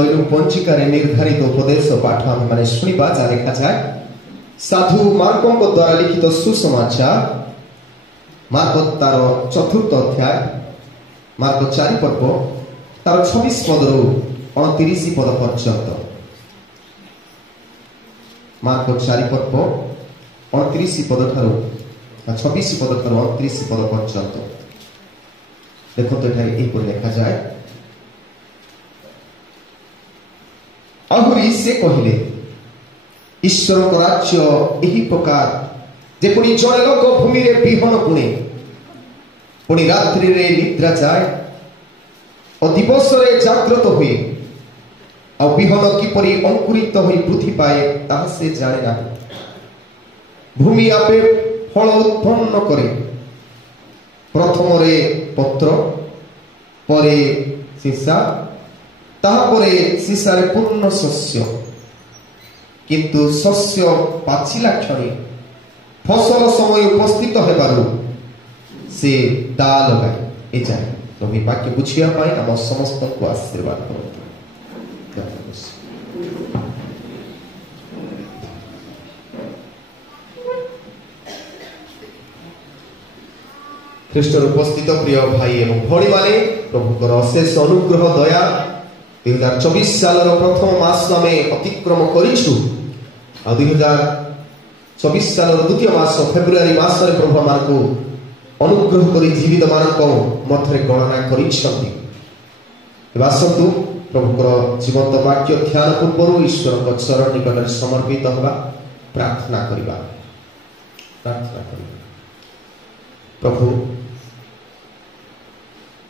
দৈনিক পঞ্জিকারে নির্ধারিত উপদেশ পাঠ আমি মানে শুনিবা যা লেখা যায় সাধু মার্কଙ୍କ দ্বারা লিখিত সুসমাচার মার্ক তার ৪র্থ অধ্যায় মার্ক ৪ পর্ব তার ২৬ পদରୁ ২৯ পদ পর্যন্ত। মার্ক ৪ পর্ব ২৯ পদ ଠାରୁ ২৬ পদ ଠାରୁ ২৯ পদ পর্যন্ত। দেখন্তু এখানে এইপରି লেখা যায় আহুরি সে কহিলে ଈଶ୍ୱରଙ୍କ ରାଜ୍ୟ ଏହି ପ୍ରକାର ଯେପରି ଜଣେ ଲୋକ ଭୂମିରେ ବିହନ ବୁଣେ ପୁଣି ରାତ୍ରିରେ ନିଦ୍ରା ଯାଏ ଓ ଦିବସରେ ଜାଗ୍ରତ ହୁଏ ଆଉ ବିହନ କିପରି ଅଙ୍କୁରିତ ହୋଇ ବୃଦ୍ଧି ପାଏ ତାହା ସେ ଜାଣେ ନାହିଁ। ଭୂମି ଆପେ ଫଳ ଉତ୍ପନ୍ନ କରେ, ପ୍ରଥମରେ ପତ୍ର, ପରେ ସୀସା, ତାହାପରେ ସୀସାରେ ପୂର୍ଣ୍ଣ ଶସ୍ୟ। କିନ୍ତୁ ଶସ୍ୟ ପାଚିଲା କ୍ଷଣି ଫସଲ ସମୟ ଉପସ୍ଥିତ ହେବାରୁ ସେ ଦା ଲଗାଏ। ଏ ଯାଏ ପ୍ରଭୁ ବାକ୍ୟ ବୁଝିବା ପାଇଁ ଆମ ସମସ୍ତଙ୍କୁ ଆଶୀର୍ବାଦ କରନ୍ତୁ। ଖ୍ରୀଷ୍ଟର ଉପସ୍ଥିତ ପ୍ରିୟ ଭାଇ ଏବଂ ଭଉଣୀମାନେ, ପ୍ରଭୁଙ୍କର ଅଶେଷ ଅନୁଗ୍ରହ ଦୟା 2024 ସାଲର ପ୍ରଥମ ମାସ ଆମେ ଅତିକ୍ରମ କରିଛୁ ଆଉ 2024 ସାଲର ଦ୍ୱିତୀୟ ମାସ ଫେବୃଆରୀ ମାସରେ ପ୍ରଭୁ ଆମମାନଙ୍କୁ ଅନୁଗ୍ରହ କରି ଜୀବିତ ମାନଙ୍କ ମଧ୍ୟରେ ଗଣନା କରିଛନ୍ତି। ଏବେ ଆସନ୍ତୁ ପ୍ରଭୁଙ୍କର ଜୀବନ୍ତ ବାକ୍ୟ ଧ୍ୟାନ ପୂର୍ବରୁ ଈଶ୍ୱରଙ୍କ ଚରଣ ନିକଟରେ ସମର୍ପିତ ହେବା, ପ୍ରାର୍ଥନା କରିବା। ପ୍ରଭୁ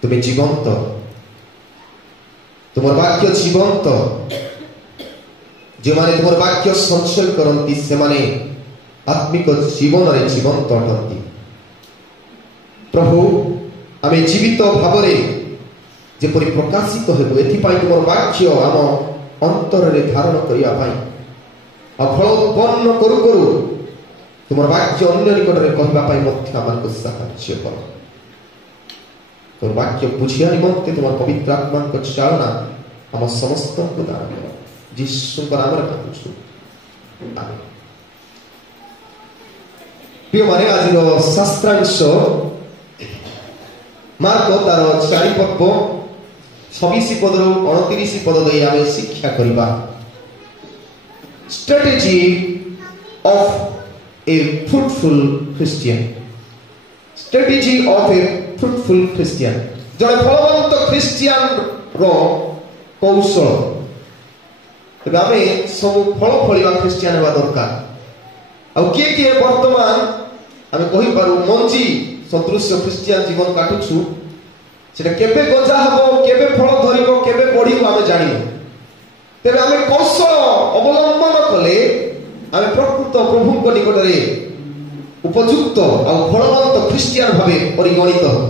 ତୁମେ ଜୀବନ୍ତ, ତୁମର ବାକ୍ୟ ଜୀବନ୍ତ। ଯେଉଁମାନେ ତୁମର ବାକ୍ୟ ସଞ୍ଚୟ କରନ୍ତି ସେମାନେ ଆତ୍ମିକ ଜୀବନରେ ଜୀବନ୍ତ ଅଟନ୍ତି। ପ୍ରଭୁ ଆମେ ଜୀବିତ ଭାବରେ ଯେପରି ପ୍ରକାଶିତ ହେବୁ ଏଥିପାଇଁ ତୁମର ବାକ୍ୟ ଆମ ଅନ୍ତରରେ ଧାରଣ କରିବା ପାଇଁ ଆଉ ଫଳ ଉତ୍ପନ୍ନ କରୁ କରୁ ତୁମର ବାକ୍ୟ ଅନ୍ୟ ନିକଟରେ କହିବା ପାଇଁ ମଧ୍ୟ ଆମକୁ ସାହାଯ୍ୟ କର। ତୁମର ବାକ୍ୟ ବୁଝିବା ନିମନ୍ତେ ତୁମର ପବିତ୍ର ଆତ୍ମାଙ୍କ ଚାଳନା ଆମ ସମସ୍ତଙ୍କୁ ଦାନ କର। ଯୀଶୁଙ୍କ ନାମରେ ମାଗୁଛୁ, ଆମେନ୍। ପ୍ରିୟମାନେ, ଆଜିର ଶାସ୍ତ୍ରାଂଶ ମାର୍କ ତାର 4 ପର୍ବ 26 ପଦରୁ 29 ପଦ ଦେଇ ଆମେ ଶିକ୍ଷା କରିବା strategy of a fruitful Christian. Strategy of a fruitful Christian, ଜଣେ ଫଳବନ୍ତ ଖ୍ରୀଷ୍ଟିଆନର କୌଶଳ। ତେବେ ଆମେ ସବୁ ଫଳ ଫଳିବା ଖ୍ରୀଷ୍ଟିଆନ ହେବା ଦରକାର। ଆଉ କିଏ କିଏ ବର୍ତ୍ତମାନ ଆମେ କହିପାରୁ ମଞ୍ଜି ସଦୃଶ୍ୟ ଖ୍ରୀଷ୍ଟିଆନ ଜୀବନ କାଟୁଛୁ, ସେଟା କେବେ ଗଜା ହବ, କେବେ ଫଳ ଧରିବ, କେବେ ବଢିବ ଆମେ ଜାଣିନୁ। ତେବେ ଆମେ କୌଶଳ ଅବଲମ୍ବନ କଲେ ଆମେ ପ୍ରକୃତ ପ୍ରଭୁଙ୍କ ନିକଟରେ ଉପଯୁକ୍ତ ଆଉ ଫଳବନ୍ତ ଖ୍ରୀଷ୍ଟିଆନ ଭାବେ ପରିଗଣିତ ହବୁ।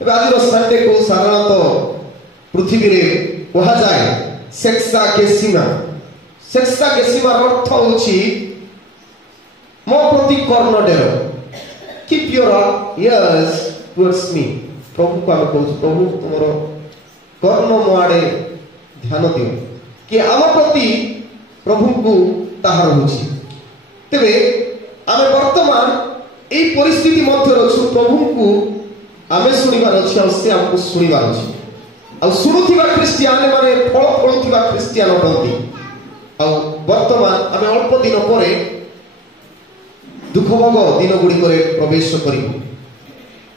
ଏବେ ଆଜିର ସଣ୍ଡେକୁ ସାଧାରଣତଃ ପୃଥିବୀରେ କୁହାଯାଏ ସେକ୍ସାଗେସିମା। ସେକ୍ସାଗେସିମାର ଅର୍ଥ ହେଉଛି ମୋ ପ୍ରତି କର୍ଣ୍ଣ ଡେର, କିପ୍ ୟୋର ଇୟର୍ସ ଟୁୱାର୍ଡସ୍ ମି। ପ୍ରଭୁକୁ ଆମେ କହୁଛୁ, ପ୍ରଭୁ ତୁମର କର୍ଣ୍ଣ ମୋ ଆଡ଼େ ଧ୍ୟାନ ଦିଅ, କି ଆମ ପ୍ରତି ପ୍ରଭୁଙ୍କୁ ତାହା ରହୁଛି। ତେବେ ଆମେ ବର୍ତ୍ତମାନ ଏଇ ପରିସ୍ଥିତି ମଧ୍ୟରେ ଅଛୁ, ପ୍ରଭୁଙ୍କୁ ଆମେ ଶୁଣିବାର ଅଛି ଆଉ ସେ ଆମକୁ ଶୁଣିବାର ଅଛି। ଆଉ ଶୁଣୁଥିବା ଖ୍ରୀଷ୍ଟିଆନ ମାନେ ଫଳ ଫଳୁଥିବା ଖ୍ରୀଷ୍ଟିଆନ ଅଟନ୍ତି। ଆଉ ବର୍ତ୍ତମାନ ଆମେ ଅଳ୍ପ ଦିନ ପରେ ଦୁଃଖଭୋଗ ଦିନ ଗୁଡ଼ିକରେ ପ୍ରବେଶ କରିବୁ।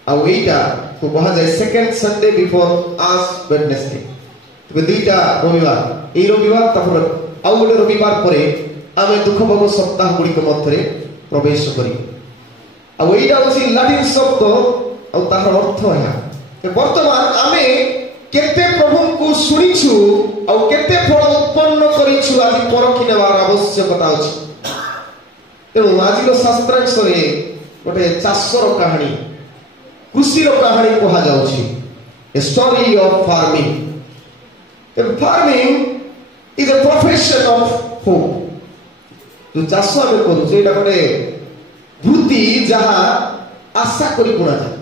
ଆଉ ଏଇଟା କୁହାଯାଏ ସେକେଣ୍ଡ ସଣ୍ଡେ ବିଫୋର ଆସ୍ ୱେଡନେସଡେ। ତେବେ 2ଟା ରବିବାର, ଏଇ ରବିବାର ତାପରେ ଆଉ ଗୋଟେ ରବିବାର ପରେ ଆମେ ଦୁଃଖଭୋଗ ସପ୍ତାହ ଗୁଡ଼ିକ ମଧ୍ୟରେ ପ୍ରବେଶ କରିବୁ। ଆଉ ଏଇଟା ହେଉଛି ଲାଟିନ ଶବ୍ଦ ଆଉ ତାହାର ଅର୍ଥ ଏହା। ବର୍ତ୍ତମାନ ଆମେ କେତେ ପ୍ରଭୁଙ୍କୁ ଶୁଣିଛୁ ଆଉ କେତେ ଫଳ ଉତ୍ପନ୍ନ କରିଛୁ ଆଜି ପରଖି ନେବାର ଆବଶ୍ୟକତା ଅଛି। ତେଣୁ ଆଜିର ଶାସ୍ତ୍ରାଂଶରେ ଗୋଟେ ଚାଷର କାହାଣୀ, କୃଷିର କାହାଣୀ କୁହାଯାଉଛି, a story of farming. Farming is a profession of hope. ଯୋଉ ଚାଷ ଆମେ କରୁଛୁ ଏଇଟା ଗୋଟେ ବୃତ୍ତି ଯାହା ଆଶା କରି ବୁଣାଯାଏ।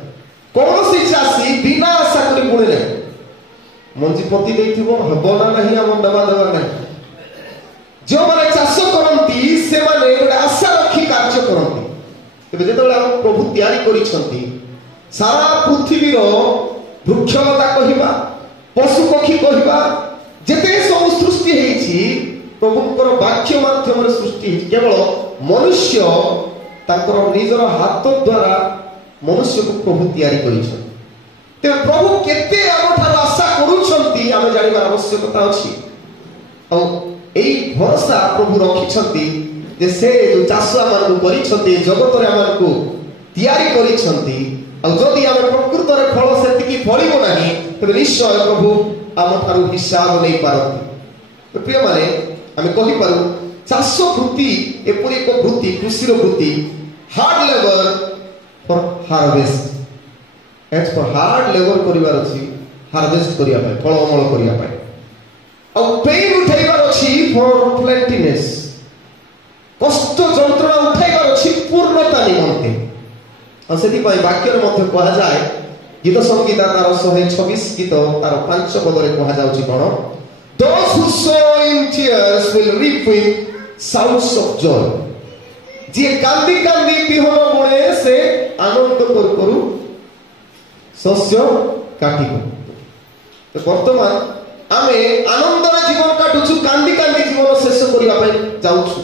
କୌଣସି ଚାଷୀ ବିନା ଆଶା କରି ବୁଣେ ନାହିଁ। मंजी पति देथिबो हबो ना नहीं हम दबा दबा नहीं जो माने चाष करंती से माने गोटे आशा रखी कार्य करंती तबे जेतबेला हम प्रभु तयारी करिसंती सारा पृथ्वीर वृक्षलता कहिबा पशु पक्षी कहिबा जेते सब सृष्टि हेछि प्रभुଙ୍କର वाक्य माध्यम सृष्टि केवल मनुष्य ताकर निजर हाथ द्वारा मनुष्य को प्रभु तैयारी करिछन ते प्रभु केते हमठार आशा करूछंती आमे जानिबार आवश्यकता अछि औ एई भरोसा प्रभु रखिछंती जे से जो चाष आमान करिछंती जगत रे आमान को तैयारी करिछंती औ जदि आमे प्रकृत रे फल सेतिकी फलिबो नाही तबे निश्चय प्रभु हमठार हिसाब नै पारती प्रिय माने आमे कहि पारू चाष वृत्ति एपरि एक वृत्ति कृषि वृत्ति hard labour for harvest as for hard labour करिवार अछि हार्वेस्ट करिया पाए फल अमल करिया पाए औ पेन उठाइबार अछि फॉर प्लेंटीनेस कष्ट जंत्रणा उठाइबार अछि पूर्णता निमंते और सेति पाए वाक्यर मध्ये कहा जाय गीत संगीता तार 126 गीत तार 5 पदरे कहा जाउछि कोन those who sow in tears will reap with shouts of joy जे कांदी कांदी बिहन बुणे से आनंद करू शस्य काटिबो तो वर्तमान आमे आनंद जीवन काटुछु कांदी कांदी जीवन शेष करिया पय जाउछु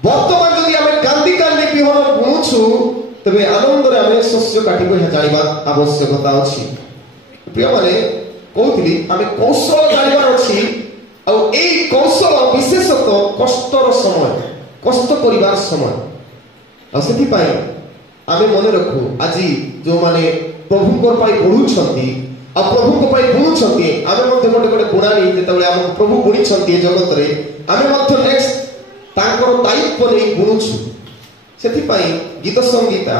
वर्तमान जदि आमे कांदी कांदी बिहन बुणुछु तबे आनंद रे आमे शस्य काटिबो हे जानिबा आवश्यकता अछि प्रिय माने कहउतली आमे कौशल जानिबार अछि आ एई कौशल विशेषतः कष्टर समय कष्ट करिबार समय आ सेति पाई आमे मने रखु आजि जो माने प्रभु को पाई बुणुछंती आ प्रभु को पाई बुणुछंती आमे मध्ये गोटे गोटे गुणानी जेतबेले आम प्रभु बुणिछंती जगत रे आमे मध्ये नेक्स्ट तांकर दायित्व नै बुणुछु सेति पाई गीत संगीता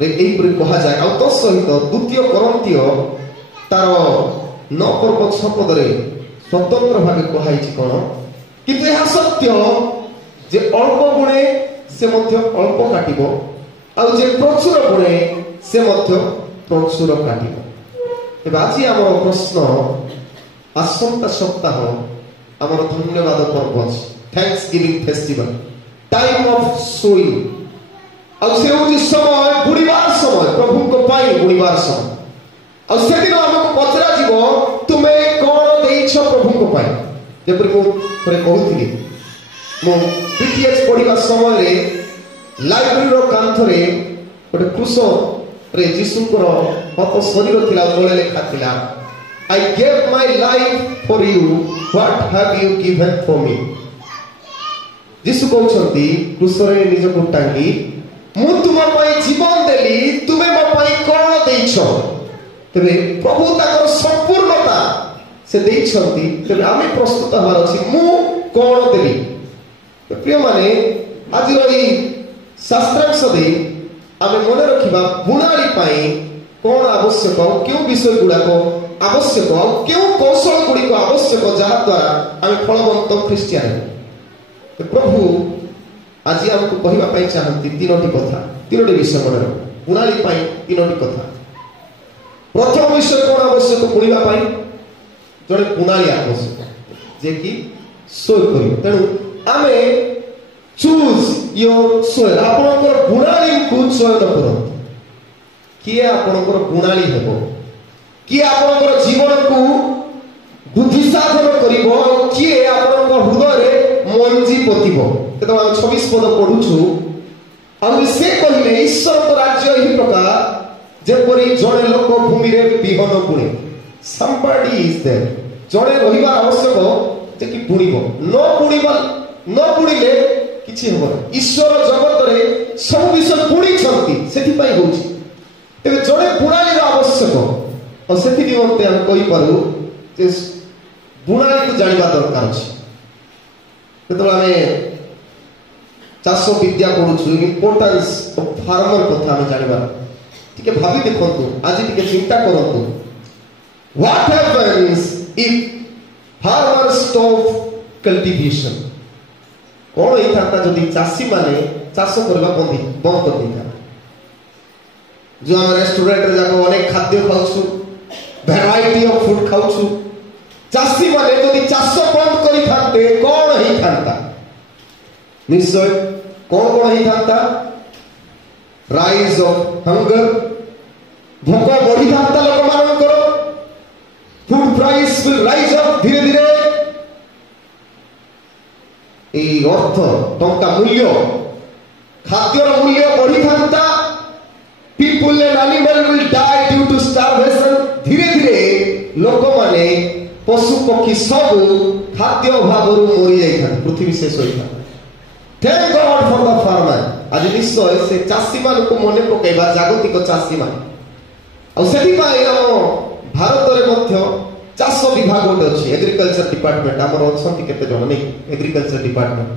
रे एई परि कहा जाय आ तो सहित द्वितीय कोरिन्थिय तार 9 पर्व 6 पदरे स्वतंत्र भावे कहाइछि कोन किंतु यह सत्य जे अल्प गुणे से मध्य अल्प काटिबो आ जे प्रचुर गुणे से मध्य प्रचुर काटिबो एबा आज हमर प्रश्न आसंता सप्ताह हमर धन्यवाद पर्व thanksgiving festival time of sowing आ से होछि समय बुढ़िबार समय प्रभु को पाई बुढ़िबार समय और से दिन हमको पचरा जीवो तुमे कोन देइछ प्रभु को पाई जेपरि को थरे कहउथिली मो बीटीएस पढिबा समय रे लाइब्रेरी रो कांथरे गोटे क्रूस रे जीसुଙ୍କର हाथ शरीर थिला तळे लेखा थिला I gave my life for you what have you given for me जीसु कहउछंती क्रूस रे निज को टांगी मु तुम पई जीवन देली तुमे मो पई कोन देइछ तबे प्रभु ताकर संपूर्णता से देइछंती तबे आमे प्रस्तुत हमार अछि मु कोन देबी तो प्रिय माने आज रही शास्त्रांश दे आमे मने रखिबा बुनाली पाई कोन आवश्यक क्यों विषय गुडा को आवश्यक क्यों कौशल गुडी को आवश्यक जहा द्वारा आमे फलवंत क्रिश्चियन तो प्रभु आज हमको कहिबा पाई चाहंती तीनोटी कथा तीनोटी विषय मने बुनाली पाई तीनोटी कथा प्रथम विषय कोन आवश्यक बुनिबा पाई जने बुनाली आवश्यक जे कि सोय करियो तेनु आमे चूज योर सोयल आपनकर बुनाली को चयन करत किए आपनकर बुनाली हेबो किए आपनकर जीवन को बुद्धि साधन करिवो किए आपनकर हृदय रे मंजी पतिबो तो हम 26 पद पढुछु और से कहिले ईश्वर को राज्य एही प्रकार जेपरि जणे लोक भूमि रे बिहन बुणे somebody is there जणे रहिबा आवश्यक जे कि बुणिबो न बुणिले किछि हेबो ईश्वर जगत रे सब विषय बुणी छंती सेति पई होछि तबे जणे बुणाली आवश्यक और सेति निमंते हम कहि पारू जे बुणाली को जानिबा दरकार अछि तेतबेला हमें चाष विद्या पढुछु इंपोर्टेंस ऑफ फार्मर कथा हम जानिबा टिके भाबी देखंतु आज टिके चिंता करंतु what happens if farmer stop cultivation कोन एई थाता जदी चासी माने चाष करबा बंद कर दिया जो हम रेस्टोरेंट रे जाको अनेक खाद्य खाउछु वैरायटी ऑफ फूड खाउछु ଚାଷୀ ମାନେ ଯଦି ଚାଷ ବନ୍ଦ କରିଥାନ୍ତେ କଣ ହେଇଥାନ୍ତା? ନିଶ୍ଚୟ କଣ କଣ ହେଇଥାନ୍ତା? ରାଇଜ ଅଫ ହଙ୍ଗର, ଭୋକ ବଢିଥାନ୍ତା ଲୋକମାନଙ୍କର। Food price will rise up, ଧୀରେ ଧୀରେ এই অর্থ টঙ্কা মূল্য, খাদ্যর মূল্য বঢ়িথান্তা। people and animal will die due to starvation, ধীরে ধীরে ଲୋକମାନେ পশু পক্ষী ସବୁ ଖାଦ୍ୟ ଅଭାବରୁ ମରି ଯାଇଥାନ୍ତି, ପୃଥିବୀ ଶେଷ ହୋଇଥାନ୍ତା। Thank God for the farmer। ଆଜି ନିଶ୍ଚୟ ସେ ଚାଷୀମାନଙ୍କୁ ମନେ ପକାଇବା, ଜାଗତିକ ଚାଷୀମାନେ। ଆଉ ସେଥିପାଇଁ ଆମ ଭାରତରେ ମଧ୍ୟ ଚାଷ ବିଭାଗ ଗୋଟେ ଅଛି, ଏଗ୍ରିକଲଚର ଡିପାର୍ଟମେଣ୍ଟ। ଆମର ଅଛନ୍ତି କେତେ ଜଣ ନେଇ ଏଗ୍ରିକଲଚର ଡିପାର୍ଟମେଣ୍ଟ।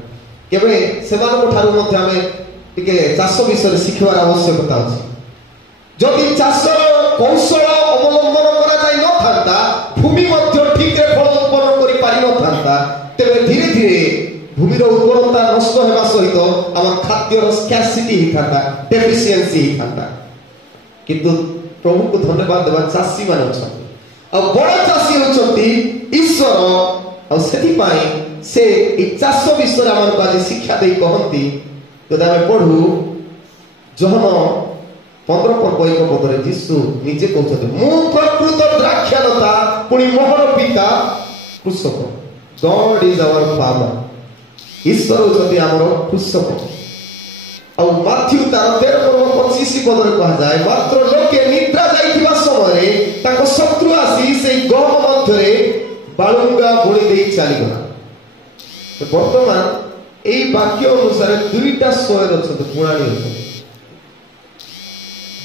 କେବେ ସେମାନଙ୍କ ଠାରୁ ମଧ୍ୟ ଆମେ ଟିକେ ଚାଷ ବିଷୟରେ ଶିଖିବାର ଆବଶ୍ୟକତା ଅଛି। ଯଦି ଚାଷର କୌଶଳ ଅବଲମ୍ବନ କରାଯାଇ ନଥାନ୍ତା, ଭୂମି ମଧ୍ୟ ଠିକରେ ଫଳ ଉତ୍ପନ୍ନ କରିପାରିନଥାନ୍ତା, ତେବେ ଧୀରେ ଧୀରେ ଭୂମିର ଉର୍ବରତା ନଷ୍ଟ ହେବା ସହିତ ଆମର ଖାଦ୍ୟର ସ୍କାର୍ସିଟି ହେଇଥାନ୍ତା, ଡେଫିସିଏନ୍ସି ହେଇଥାନ୍ତା। କିନ୍ତୁ ପ୍ରଭୁଙ୍କୁ ଧନ୍ୟବାଦ ଦେବା, ଚାଷୀ ମାନେ ଅଛନ୍ତି, ଆଉ ବଡ଼ ଚାଷୀ ହେଉଛନ୍ତି ଈଶ୍ୱର। ଆଉ ସେଥିପାଇଁ ସେ এই ଚାଷ ବିଷୟରେ ଆମକୁ ଆଜି ଶିକ୍ଷା ଦେଇ କହନ୍ତି। ଯଦି ଆମେ ପଢୁ ଯୋହନ 15 ପର୍ବ 1 ପଦରେ ଯୀଶୁ ନିଜେ କହୁଛନ୍ତି, ମୁଁ ପ୍ରକୃତ ଦ୍ରାକ୍ଷାଲତା, ପୁଣି ମୋହର ପିତା କୃଷକ। God is our farmer। ଈଶ୍ୱର ହେଉଛନ୍ତି ଆମର କୃଷକ। ଆଉ ମାଥ୍ୟୁ ତାର 13 ପର୍ବ 25 ପଦରେ କୁହାଯାଏ, ମାତ୍ର ଲୋକେ ନିଦ୍ରା ଯାଇଥିବା ସମୟରେ ତାଙ୍କ ଶତ୍ରୁ ଆସି ସେଇ ଗହମ ମଧ୍ୟରେ ବାଳୁଙ୍ଗା ବୋଳି ଦେଇ ଚାଲିଗଲା। ବର୍ତ୍ତମାନ এই ବାକ୍ୟ ଅନୁସାରେ ଦୁଇଟା ସ୍ୱର ଅଛନ୍ତି, ପୁଣାଳି ଅଛନ୍ତି,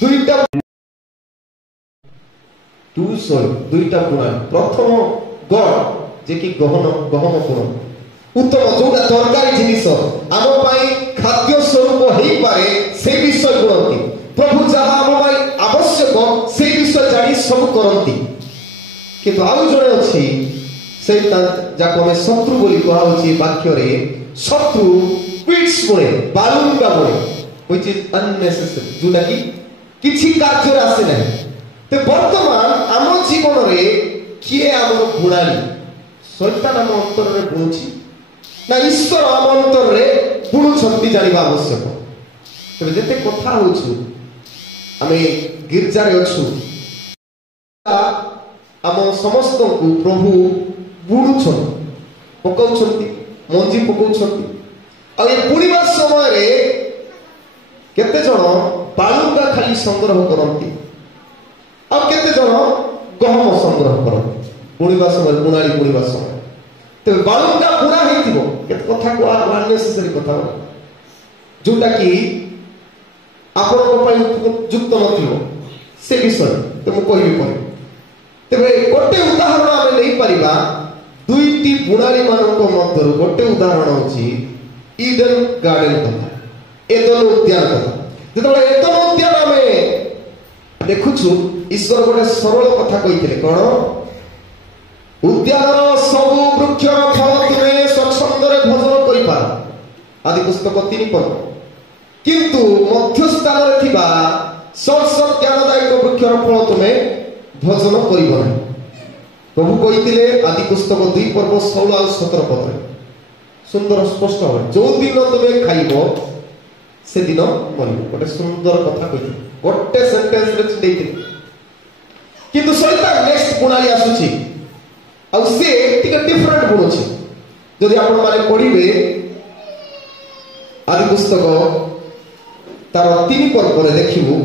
ଦୁଇଟା ଦୁଇଟା ପୁଣାଳି। ପ୍ରଥମ ଗଡ, ଯେ କି ଗହମ ପୁଣ ଉତ୍ତମ, ଯୋଉଟା ଦରକାରୀ ଜିନିଷ ଆମ ପାଇଁ ଖାଦ୍ୟ ସ୍ୱରୂପ ହେଇପାରେ, ସେ ବିଷୟ ଗୁଣନ୍ତି। ପ୍ରଭୁ ଯାହା ଆମ ପାଇଁ ଆବଶ୍ୟକ ସେଇ ବିଷୟ ଜାଣି ସବୁ କରନ୍ତି। କିନ୍ତୁ ଆଉ ଜଣେ ଅଛି, ସେଇଟା ଯାକୁ ଆମେ ଶତ୍ରୁ ବୋଲି କୁହାହଉଛି ବାକ୍ୟରେ। ଶତ୍ରୁ Pitt's ବୋଳେ, Balunga ବୋଳେ, which is unnecessary, ଯୋଉଟା କି କିଛି କାର୍ଯ୍ୟରେ ଆସେ ନାହିଁ। ତ ବର୍ତ୍ତମାନ ଆମ ଜୀବନରେ କିଏ ଆମର ବୁଣାଳି? ଶୈତାନ ଆମ ଅନ୍ତରରେ ବୁଣୁଛି ନା ଈଶ୍ୱର ଆମ ଅନ୍ତରରେ ବୁଣୁଛନ୍ତି, ଜାଣିବା ଆବଶ୍ୟକ। ତେବେ ଯେତେ କଥା ହଉଛୁ, ଆମେ ଗିର୍ଜାରେ ଅଛୁ, ଆମ ସମସ୍ତଙ୍କୁ ପ୍ରଭୁ ବୁଣୁଛନ୍ତି, ପକାଉଛନ୍ତି, ମଞ୍ଜି ପକାଉଛନ୍ତି। ଆଉ ଏ ବୁଣିବା ସମୟରେ କେତେ ଜଣ ବାଳୁଙ୍ଗା ଖାଲି ସଂଗ୍ରହ କରନ୍ତି, ଆଉ କେତେ ଜଣ ଗହମ ସଂଗ୍ରହ କରନ୍ତି ବୁଣିବା ସମୟରେ, ବୁଣାଳି ବୁଣିବା ସମୟରେ। ତେବେ ବାଳୁଙ୍ଗା ବୁଣା ହେଇଥିବ, କେତେ କଥା କୁହା ଅନ୍ନେସେସରି କଥା, ଯୋଉଟା କି ଆପଣଙ୍କ ପାଇଁ ଯୁକ୍ତ ନଥିବ, ସେ ବିଷୟ ତ ମୁଁ କହିବି ପରେ। ତେବେ ଗୋଟେ ଉଦାହରଣ ଆମେ ନେଇପାରିବା ଦୁଇଟି ବୁଣାଳି ମାନଙ୍କ ମଧ୍ୟରୁ। ଗୋଟେ ଉଦାହରଣ ହେଉଛି ଇଡେନ ଗାର୍ଡେନ କଥା, ଏଦନ ଉଦ୍ୟାନ କଥା। ଯେତେବେଳେ ଏଦନ ଉଦ୍ୟାନ ଆମେ ଦେଖୁଛୁ, ଈଶ୍ୱର ଗୋଟେ ସରଳ କଥା କହିଥିଲେ, କଣ? ଉଦ୍ୟାନର ସବୁ ବୃକ୍ଷର ଫଳ ତୁମେ ସ୍ୱଚ୍ଛନ୍ଦରେ ଭୋଜନ କରିପାର, ଆଦି ପୁସ୍ତକ 3 ପର୍ବ। କିନ୍ତୁ ମଧ୍ୟସ୍ଥାନରେ ଥିବା ଜ୍ଞାନଦାୟକ ବୃକ୍ଷର ଫଳ ତୁମେ ଭୋଜନ କରିବ ନାହିଁ। ପ୍ରଭୁ କହିଥିଲେ ଆଦି ପୁସ୍ତକ 2 ପର୍ବ 16 ଆଉ 17 ପଦରେ, ସୁନ୍ଦର ସ୍ପଷ୍ଟ ଭାବରେ, ଯୋଉ ଦିନ ତୁମେ ଖାଇବ ସେଦିନ ମରିବ। ଗୋଟେ ସୁନ୍ଦର କଥା କହିଥିଲେ, ଗୋଟେ ସେଣ୍ଟେନ୍ସରେ ଦେଇଥିଲେ। କିନ୍ତୁ ସୈତାନ ନେକ୍ସଟ ବୁଣାଳି ଆସୁଛି, ଆଉ ସେ ଟିକେ ଡିଫରେଣ୍ଟ ବୁଣୁଛି। ଯଦି ଆପଣମାନେ ପଢିବେ ଆଦି ପୁସ୍ତକ ତାର 3 ପର୍ବରେ ଦେଖିବୁ,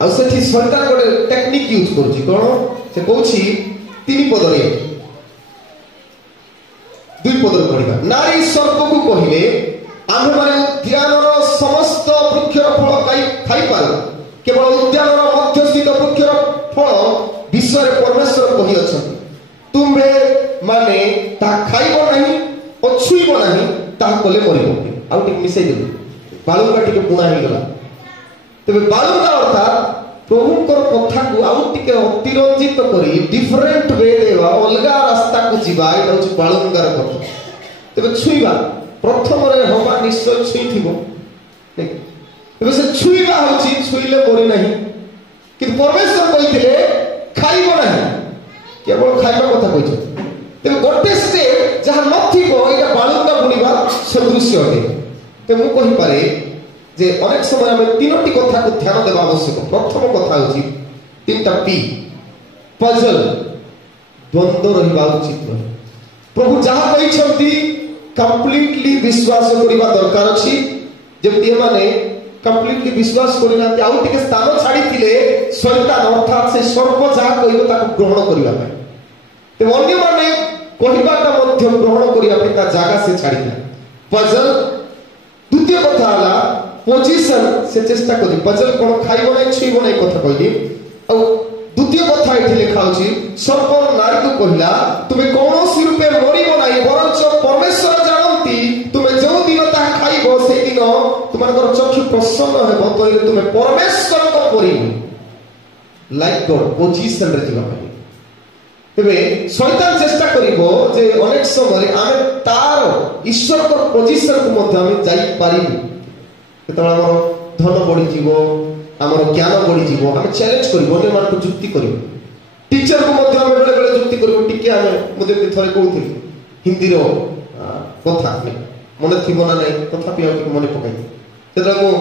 ଆଉ ସେଠି ସୈତାନ ଗୋଟେ ଟେକ୍ନିକ ୟୁଜ କରୁଛି। କଣ ସେ କହୁଛି? 3 ପଦରେ, 2 ପଦରେ ପଢିବା। ନାରୀ ସର୍ପକୁ କହିଲେ, ଆମ୍ଭେମାନେ ଉଦ୍ୟାନର ସମସ୍ତ ବୃକ୍ଷର ଫଳ ଖାଇପାରୁ, କେବଳ ଉଦ୍ୟାନର ମଧ୍ୟସ୍ଥିତ ବୃକ୍ଷର ଫଳ ବିଷୟରେ ପରମେଶ୍ୱର କହିଅଛନ୍ତି, ତୁମ୍ଭେ ମାନେ ତାହା ଖାଇବ ନାହିଁ ଓ ଛୁଇଁବ ନାହିଁ, ତାହା କଲେ ମରିବ। ଆଉ ଟିକେ ମିଶାଇ ଦେବୁ, ବାଳୁଙ୍ଗା ଟିକେ ବୁଣା ହେଇଗଲା। ତେବେ ବାଳୁଙ୍ଗା ଅର୍ଥାତ ପ୍ରଭୁଙ୍କର କଥାକୁ ଆଉ ଟିକେ ଅତିରଞ୍ଜିତ କରି ଡିଫରେଣ୍ଟ ୱେ ଦେବା, ଅଲଗା ରାସ୍ତାକୁ ଯିବା, ଏଇଟା ହେଉଛି ବାଳୁଙ୍ଗାର କଥା। ତେବେ ଛୁଇଁବା, ପ୍ରଥମରେ ହବା ନିଶ୍ଚୟ ଛୁଇଁଥିବ, ତେବେ ସେ ଛୁଇଁବା ହେଉଛି ଛୁଇଁଲେ ମରି ନାହିଁ। କିନ୍ତୁ ପରମେଶ୍ୱର କହିଥିଲେ ଖାଇବ ନାହିଁ, କେବଳ ଖାଇବା କଥା କହିଛନ୍ତି। ତେବେ ଗୋଟେ ଷ୍ଟେପ୍ ଯାହା ନଥିବ ଏଇଟା ବାଳୁଙ୍ଗା ବୁଣିବା ସଦୃଶ୍ୟ ଅଟେ। ତେବେ ମୁଁ କହିପାରେ ଯେ ଅନେକ ସମୟ ଆମେ ତିନୋଟି କଥାକୁ ଧ୍ୟାନ ଦେବା ଆବଶ୍ୟକ। ପ୍ରଥମ କଥା ହେଉଛି ତିନିଟା ପି, ପଜଲ, ଦ୍ୱନ୍ଦ୍ୱ ରହିବା ଉଚିତ ନୁହେଁ। ପ୍ରଭୁ ଯାହା କହିଛନ୍ତି କମ୍ପ୍ଲିଟଲି ବିଶ୍ୱାସ କରିବା ଦରକାର ଅଛି। ଯେମିତି ଏମାନେ କମ୍ପ୍ଲିଟଲି ବିଶ୍ୱାସ କରିନାହାନ୍ତି, ଆଉ ଟିକେ ସ୍ଥାନ ଛାଡ଼ିଥିଲେ ଶୈତାନ ଅର୍ଥାତ୍ ସେ ସର୍ପ ଯାହା କହିବ ତାକୁ ଗ୍ରହଣ କରିବା ପାଇଁ। ତେବେ ଅନ୍ୟମାନେ କହିବାଟା ମଧ୍ୟ ଗ୍ରହଣ କରିବା ପାଇଁ ତା ଜାଗା ସେ ଛାଡ଼ିଥିଲା। ପଜଲ। ଦ୍ୱିତୀୟ କଥା ହେଲା ପୋଜିସନ, ସେ ଚେଷ୍ଟା କରି ପଜଲ କ'ଣ ଖାଇବ ନାହିଁ ଛୁଇଁବ ନାହିଁ କଥା କହିଲି। ଆଉ ଦ୍ୱିତୀୟ କଥା ଏଠି ଲେଖା ଅଛି ସର୍ପ ନାରୀକୁ କହିଲା ତୁମେ କୌଣସି ରୂପେ ମରିବ ନାହିଁ, ବରଞ୍ଚ ପରମେଶ୍ୱର ଜାଣନ୍ତି ତୁମେ ଯେଉଁ ଦିନ ତାହା ଖାଇବ ସେଇଦିନ ତୁମମାନଙ୍କର ଚକ୍ଷୁ ପ୍ରସନ୍ନ ହେବ, କହିଲେ ତୁମେ ପରମେଶ୍ୱରଙ୍କ ପରି ଲାଇକ୍ ଗଡ୍ ପୋଜିସନରେ ଯିବା ପାଇଁ। ତେବେ ଶୈତାନ ଚେଷ୍ଟା କରିବ ଯେ ଅନେକ ସମୟରେ ଆମେ ତାର ଈଶ୍ୱରଙ୍କ ପୋଜିସନକୁ ମଧ୍ୟ ଆମେ ଯାଇପାରିବୁ। ଯେତେବେଳେ ଆମର ଧନ ବଢ଼ିଯିବ, ଆମର ଜ୍ଞାନ ବଢ଼ିଯିବ, ଆମେ ଚ୍ୟାଲେଞ୍ଜ କରିବୁ, ଅନ୍ୟମାନଙ୍କୁ ଯୁକ୍ତି କରିବୁ। ଟିଚରକୁ ମଧ୍ୟ ଆମେ ବେଳେ ବେଳେ ଯୁକ୍ତି କରିବୁ। ଟିକେ ଆମେ ମୁଁ ଯେମିତି ଥରେ କହୁଥିଲି ହିନ୍ଦୀର କଥା ମନେ ଥିବ ନା ନାହିଁ, ତଥାପି ଆଉ ଟିକେ ମନେ ପକାଇ। ଯେତେବେଳେ ମୁଁ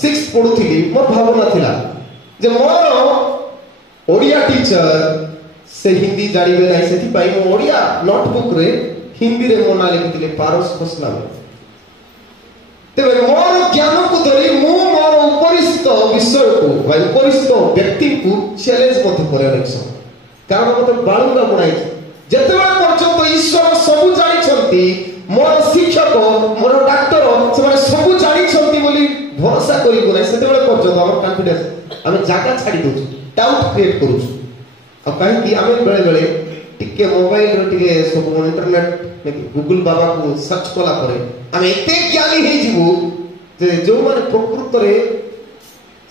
6th ପଢୁଥିଲି ମୋର ଭାବନା ଥିଲା ଯେ ମୋର ଓଡ଼ିଆ ଟିଚର ସେ ହିନ୍ଦୀ ଜାଣିବେ ନାହିଁ, ସେଥିପାଇଁ ମୁଁ ଓଡ଼ିଆ ନୋଟବୁକ୍ରେ ହିନ୍ଦୀରେ ମୋ ନାଁ ଲେଖିଥିଲେ ପାରସ ଖୋସଲା। ତେବେ ମୋର ଜ୍ଞାନକୁ ଧରି ମୁଁ ମୋର ଉପରିସ୍ଥ ବିଷୟକୁ ବା ଉପରିସ୍ଥ ବ୍ୟକ୍ତିଙ୍କୁ ଚ୍ୟାଲେଞ୍ଜ ମଧ୍ୟ କରେ ଅନେକ ସମୟ, କାରଣ ମୋତେ ବାଳୁଙ୍ଗା ବୁଣାଇଛି। ଯେତେବେଳେ ପର୍ଯ୍ୟନ୍ତ ଈଶ୍ୱର ସବୁ ଜାଣିଛନ୍ତି, ମୋର ଶିକ୍ଷକ ମୋର ଡାକ୍ତର ସେମାନେ ସବୁ ଜାଣିଛନ୍ତି ବୋଲି ଭରସା କରିବୁ ନାହିଁ, ସେତେବେଳେ ପର୍ଯ୍ୟନ୍ତ ଆମର କନଫିଡେନ୍ସ ଆମେ ଜାଗା ଛାଡ଼ି ଦେଉଛୁ, ଡାଉଟ୍ କ୍ରିଏଟ୍ କରୁଛୁ। ଆଉ କାହିଁକି ଆମେ ବେଳେ ବେଳେ ଟିକେ ମୋବାଇଲରେ ଟିକେ ସବୁ ଇଣ୍ଟରନେଟ ଗୁଗୁଲ ବାବାକୁ ସର୍ଚ୍ଚ କଲା ପରେ ଆମେ ଏତେ ଜ୍ଞାନୀ ହେଇଯିବୁ ଯେ ଯେଉଁମାନେ ପ୍ରକୃତରେ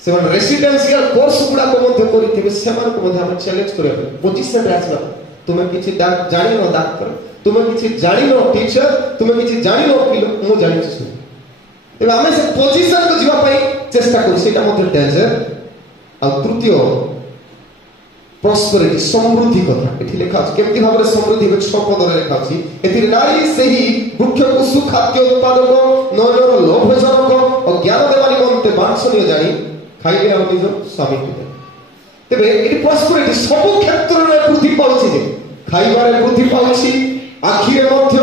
ସେମାନେ ରେସିଡେନ୍ସିଆଲ କୋର୍ସ ଗୁଡାକ ମଧ୍ୟ କରିଥିବେ ସେମାନଙ୍କୁ ମଧ୍ୟ ଆମେ ଚ୍ୟାଲେଞ୍ଜ କରିବା ପାଇଁ ପୋଜିସନରେ ଆସିବା। ତୁମେ କିଛି ଜାଣିନ ଡାକ୍ତର, ତୁମେ କିଛି ଜାଣିନ ଟିଚର, ତୁମେ କିଛି ଜାଣିନ ଓକିଲ, ମୁଁ ଜାଣିଛି। ତେବେ ଆମେ ସେ ପୋଜିସନକୁ ଯିବା ପାଇଁ ଚେଷ୍ଟା କରୁ, ସେଇଟା ମଧ୍ୟ ଡେଞ୍ଜର। ଆଉ ତୃତୀୟ ପ୍ରସ୍ପରିଟି, ସମୃଦ୍ଧି କଥା ଏଠି ଲେଖା ଅଛି। କେମିତି ଭାବରେ ସମୃଦ୍ଧି ହେବେ 6 ପଦରେ ଲେଖା ଅଛି। ଏଥିରେ ନାରୀ ସେହି ବୃକ୍ଷକୁ ସୁଖାଦ୍ୟ ଉତ୍ପାଦକ, ନୟନର ଲୋଭଜନକ ଓ ଜ୍ଞାନ ଦେବା ନିମନ୍ତେ ବାଞ୍ଛନୀୟ ଜାଣି ଖାଇବେ ଆଉ ନିଜ ସ୍ୱାମୀକୁ ଦେବେ। ତେବେ ଏଠି ପ୍ରସ୍ପରିଟି ସବୁ କ୍ଷେତ୍ରରେ ବୃଦ୍ଧି ପାଉଛି, ଯେ ଖାଇବାରେ ବୃଦ୍ଧି ପାଉଛି, ଆଖିରେ ମଧ୍ୟ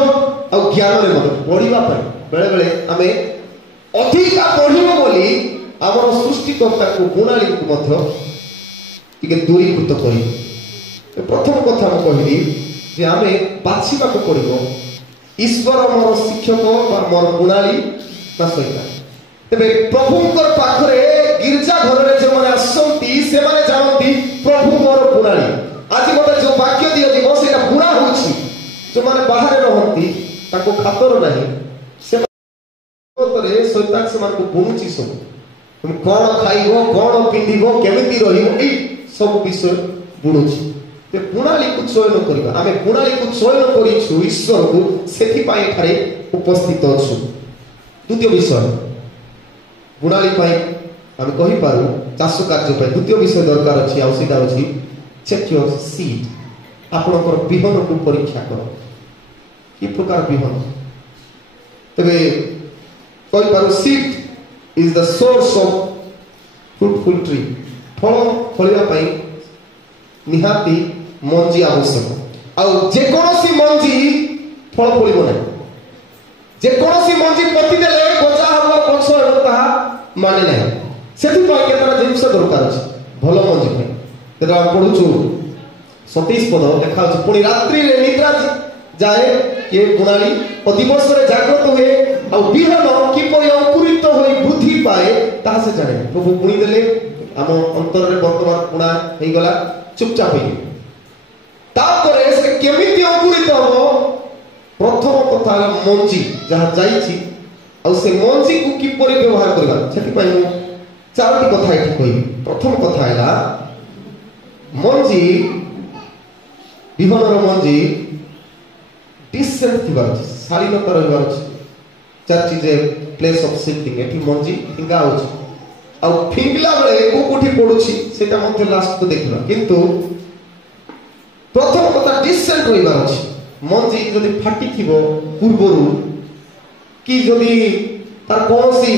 ଆଉ ଜ୍ଞାନରେ ମଧ୍ୟ। ପଢିବା ପାଇଁ ବେଳେ ବେଳେ ଆମେ ଅଧିକା ପଢିବ ବୋଲି ଆମର ସୃଷ୍ଟିକର୍ତ୍ତାକୁ ବୁଣାଳିକୁ ମଧ୍ୟ ଟିକେ ଦୂରୀକୃତ କରିବ। ପ୍ରଥମ କଥା ମୁଁ କହିଲି ଯେ ଆମେ ବାଛିବାକୁ ପଡିବ ଈଶ୍ୱର ମୋର ଶିକ୍ଷକ ବା ମୋର ବୁଣାଳି ନା ଶୈତାନ। ତେବେ ପ୍ରଭୁଙ୍କର ପାଖରେ ଗିର୍ଜା ଘରରେ ଯେଉଁମାନେ ଆସନ୍ତି ସେମାନେ ଜାଣନ୍ତି ପ୍ରଭୁ ମୋର ବୁଣାଳି। ଆଜି ମୋତେ ଯେଉଁ ବାକ୍ୟ ଦିଆଯିବ ସେଇଟା ବୁଣା ହେଉଛି। ଯେଉଁମାନେ ବାହାରେ ରହନ୍ତି ତାଙ୍କୁ ଖାତର ନାହିଁ, ସେମାନେ ଶୈତାନ ସେମାନଙ୍କୁ ବୁଣୁଛି ସବୁ। କ'ଣ ଖାଇବ, କ'ଣ ପିନ୍ଧିବ, କେମିତି ରହିବ, ଏଇ ସବୁ ବିଷୟ ବୁଣୁଛି। ବୁଣାଳିକୁ ଚୟନ କରିବା, ଆମେ ବୁଣାଳିକୁ ଚୟନ କରିଛୁ ଈଶ୍ୱରକୁ, ସେଥିପାଇଁ ଏଠାରେ ଉପସ୍ଥିତ ଅଛୁ। ଦ୍ୱିତୀୟ ବିଷୟ ବୁଣାଳି ପାଇଁ ଆମେ କହିପାରୁ ଚାଷ କାର୍ଯ୍ୟ ପାଇଁ ଦ୍ୱିତୀୟ ବିଷୟ ଦରକାର ଅଛି, ଆଉ ସେଇଟା ଅଛି ଚେକ୍ ୟୋର ସିଡ୍। ଆପଣଙ୍କର ବିହନକୁ ପରୀକ୍ଷା କର, କି ପ୍ରକାର ବିହନ। ତେବେ କହିପାରୁ seed is the source of fruitful tree. ଫଳ ଫଳିବା ପାଇଁ ନିହାତି ମଞ୍ଜି ଆବଶ୍ୟକ। ଆଉ ଯେକୌଣସି ମଞ୍ଜି ଫଳ ଫଳିବ ନାହିଁ। ଯେକୌଣସି ମଞ୍ଜି ପୋତି ଦେଲେ ଗଜା ହେବ, ଗଛ ହେବ, ତାହା ମାନେ ନାହିଁ। ସେଥିପାଇଁ କେତେଟା ଜିନିଷ ଦରକାର ଅଛି ଭଲ ମଞ୍ଜି ପାଇଁ। ଯେତେବେଳେ ଆମେ ପଢୁଛୁ 27 ପଦ ଲେଖା ଅଛି, ପୁଣି ରାତ୍ରିରେ ନିଦ୍ରା ଯାଏ କିଏ ବୁଣାଳି ଓ ଦିବସରେ ଜାଗ୍ରତ ହୁଏ, ଆଉ ବିହନ କିପରି ଅଙ୍କୁରିତ ହୋଇ ବୃଦ୍ଧି ପାଏ ତାହା ସେ ଜାଣେ। ପ୍ରଭୁ ବୁଣି ଦେଲେ, ଆମ ଅନ୍ତରରେ ବର୍ତ୍ତମାନ ବୁଣା ହେଇଗଲା, ଚୁପଚାପ ହେଇଯିବ। ତାପରେ ସେ କେମିତି ଅଙ୍କୁରିତ ହବ? ପ୍ରଥମ କଥା ହେଲା ମଞ୍ଜି ଯାହା ଯାଇଛି, ଆଉ ସେ ମଞ୍ଜିକୁ କିପରି ବ୍ୟବହାର କରିବା। ସେଥିପାଇଁ ମୁଁ 4ଟି କଥା ଏଠି କହିବି। ପ୍ରଥମ କଥା ହେଲା ମଞ୍ଜି, ବିହନର ମଞ୍ଜି ଡିସେଣ୍ଟ ଥିବାର ଅଛି, ଶାଳୀନତା ରହିବାର ଅଛି। Church is a place of sitting. ଏଠି ମଞ୍ଜି ଫିଙ୍ଗା ହେଉଛି, ଆଉ ଫିଙ୍ଗିଲା ବେଳେ କୋଉଠି ପଡୁଛି ସେଟା ମଧ୍ୟ ଲାଷ୍ଟ ଦେଖିବା। କିନ୍ତୁ ପ୍ରଥମ କଥା ଡିସେଣ୍ଟ ରହିବାର ଅଛି। ମଞ୍ଜି ଯଦି ଫାଟିଥିବ ପୂର୍ବରୁ କି ଯଦି ତାର କୌଣସି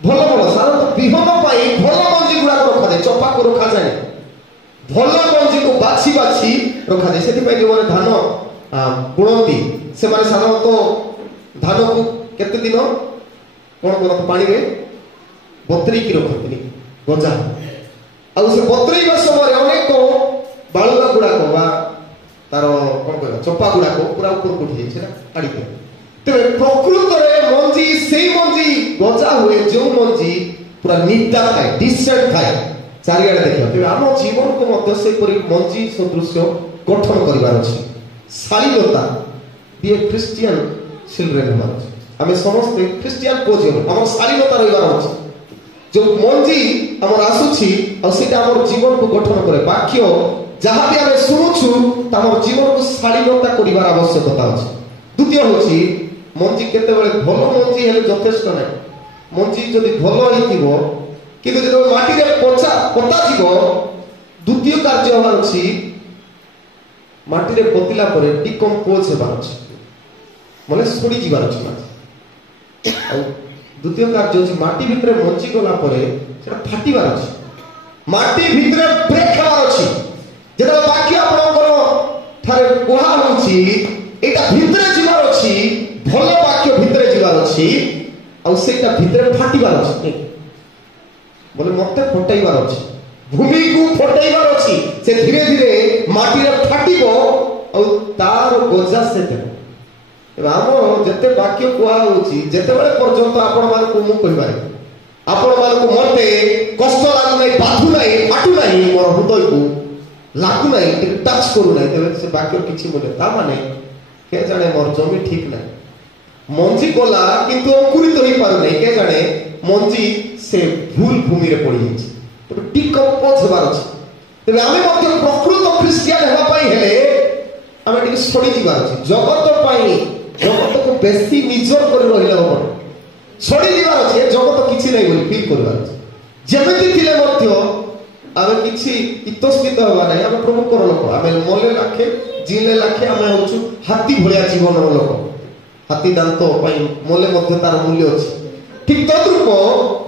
ଭଲ ଭଲ ସାଧାରଣତଃ ବିହନ ପାଇଁ ଭଲ ମଞ୍ଜି ଗୁଡାକ ରଖାଯାଏ, ଚପାକୁ ରଖାଯାଏ, ଭଲ ମଞ୍ଜିକୁ ବାଛି ବାଛି ରଖାଯାଏ। ସେଥିପାଇଁ ଯେଉଁମାନେ ଧାନ ବୁଣନ୍ତି ସେମାନେ ସାଧାରଣତଃ ଧାନକୁ କେତେ ଦିନ କଣ କରନ୍ତି, ପାଣିରେ ବତୁରେଇକି ରଖନ୍ତିନି, ଗଜା। ଆଉ ସେ ବତୁରେଇବା ସମୟରେ ଅନେକ ବାଳୁକା ଗୁଡାକ ବା ତାର କଣ କହିବା ଚପା ଗୁଡାକ ପୁରା ଉପରକୁ ଉଠିଯାଏ, ସେଟା କାଢିଦିଏ। ତେବେ ପ୍ରକୃତରେ ମଞ୍ଜି ସେଇ ମଞ୍ଜି ଗଜା ହୁଏ ଯେଉଁ ମଞ୍ଜି ପୁରା ନିଦା ଥାଏ, ଡିସେଣ୍ଟ ଥାଏ, ଚାରିଆଡେ ଦେଖିବା। ତେବେ ଆମ ଜୀବନକୁ ମଧ୍ୟ ସେପରି ମଞ୍ଜି ସଦୃଶ୍ୟ ଗଠନ କରିବାର ଅଛି। ଶାଳୀନତା ବି ଏ ଖ୍ରୀଷ୍ଟିଆନ ଚିଲଡ୍ରେନ୍ ହେବାର ଅଛି। ଆମେ ସମସ୍ତେ ଖ୍ରୀଷ୍ଟିଆନ ପୁଅ ଝିଅ, ଆମର ଶାଳୀନତା ରହିବାର ଅଛି। ଯେଉଁ ମଞ୍ଜି ଆମର ଆସୁଛି ଆଉ ସେଇଟା ଆମର ଜୀବନକୁ ଗଠନ କରେ। ବାକ୍ୟ ଯାହା ବି ଆମେ ଶୁଣୁଛୁ ଆମର ଜୀବନକୁ ଶାଳୀନତା କରିବାର ଆବଶ୍ୟକତା ଅଛି। ଦ୍ୱିତୀୟ ହେଉଛି ମଞ୍ଜି କେତେବେଳେ ଭଲ ମଞ୍ଜି ହେଲେ ଯଥେଷ୍ଟ ନାହିଁ। ମଞ୍ଜି ଯଦି ଭଲ ହେଇଥିବ କିନ୍ତୁ ଯେତେବେଳେ ମାଟିରେ ପୋତାଯିବ, ଦ୍ୱିତୀୟ କାର୍ଯ୍ୟ ହେବାର ଅଛି ମାଟିରେ ପୋତିଲା ପରେ ଡିକମ୍ପୋଜ ହେବାର ଅଛି, ମାନେ ସୋଡ଼ି ଯିବାର ଅଛି ମାଟି। ଆଉ ଦ୍ୱିତୀୟ କାର୍ଯ୍ୟ ହେଉଛି ମାଟି ଭିତରେ ମଞ୍ଜି ଗଲା ପରେ ସେଟା ଫାଟିବାର ଅଛି, ମାଟି ଭିତରେ ବ୍ରେକ୍ ହେବାର ଅଛି। ଯେତେବେଳେ ବାକ୍ୟ ଆପଣଙ୍କର ଠାରେ କୁହା ହେଉଛି ଏଇଟା ଭିତରେ ଯିବାର ଅଛି, ଭଲ ବାକ୍ୟ ଭିତରେ ଯିବାର ଅଛି, ଆଉ ସେଇଟା ଭିତରେ ଫାଟିବାର ଅଛି। ବୋଲେ ମତେ ଫଟାଇବାର ଅଛି, ଭୂମିକୁ ଫଟାଇବାର ଅଛି। ସେ ଧୀରେ ଧୀରେ ମାଟିରେ ଫାଟିବ ଆଉ ତାର ଗଜା ସେ ଦେବ। ଏବେ ଆମର ଯେତେ ବାକ୍ୟ କୁହା ହେଉଛି, ଯେତେବେଳେ ପର୍ଯ୍ୟନ୍ତ ଆପଣମାନଙ୍କୁ ମୁଁ କହିପାରିବି ଆପଣମାନଙ୍କୁ ମତେ କଷ୍ଟ ଲାଗୁନାହିଁ, ବାଧୁନାହିଁ, ଫାଟୁନାହିଁ, ମୋର ହୃଦୟକୁ ଲାଗୁନାହିଁ, ଟିକେ ଟଚ୍ କରୁନାହିଁ, ତେବେ ସେ ବାକ୍ୟ କିଛି ମୂଲ୍ୟ। ତା ମାନେ କେ ଜାଣେ ମୋର ଜମି ଠିକ ନାହିଁ, ମଞ୍ଜି ଗଲା କିନ୍ତୁ ଅଙ୍କୁରିତ ହେଇପାରୁନାହିଁ, କେ ଜାଣେ ମଞ୍ଜି ସେ ଭୁଲ ଭୂମିରେ ପଡ଼ିଯାଇଛି। ତେବେ ଡିକମ୍ପୋଜ ହେବାର ଅଛି। ତେବେ ଆମେ ମଧ୍ୟ ପ୍ରକୃତ ଖ୍ରୀଷ୍ଟିଆନ ହେବା ପାଇଁ ହେଲେ ଆମେ ଟିକେ ସଡ଼ି ଯିବାର ଅଛି। ଜଗତ ପାଇଁ ଜଗତକୁ ବେଶୀ ନିଜର କରି ରହିଲେ ହବ, ସଡ଼ି ଯିବାର ଅଛି। ଏ ଜଗତ କିଛି ନାହିଁ ବୋଲି ଫିଲ୍ କରିବାର ଅଛି। ଯେମିତି ଥିଲେ ମଧ୍ୟ ଆମେ କିଛି ଇତସ୍ଥିତ ହେବା ନାହିଁ। ଆମେ ପ୍ରଭୁଙ୍କର ଲୋକ, ଆମେ ମଲେ ଲାଖେ ଜିଲେ ଲାଖେ ଆମେ ହେଉଛୁ ହାତୀ ଭଳିଆ ଜୀବନର ଲୋକ। ହାତୀ ଦାନ୍ତ ପାଇଁ ମଲେ ମଧ୍ୟ ତାର ମୂଲ୍ୟ ଅଛି। ଠିକ ତଦ୍ରୂପ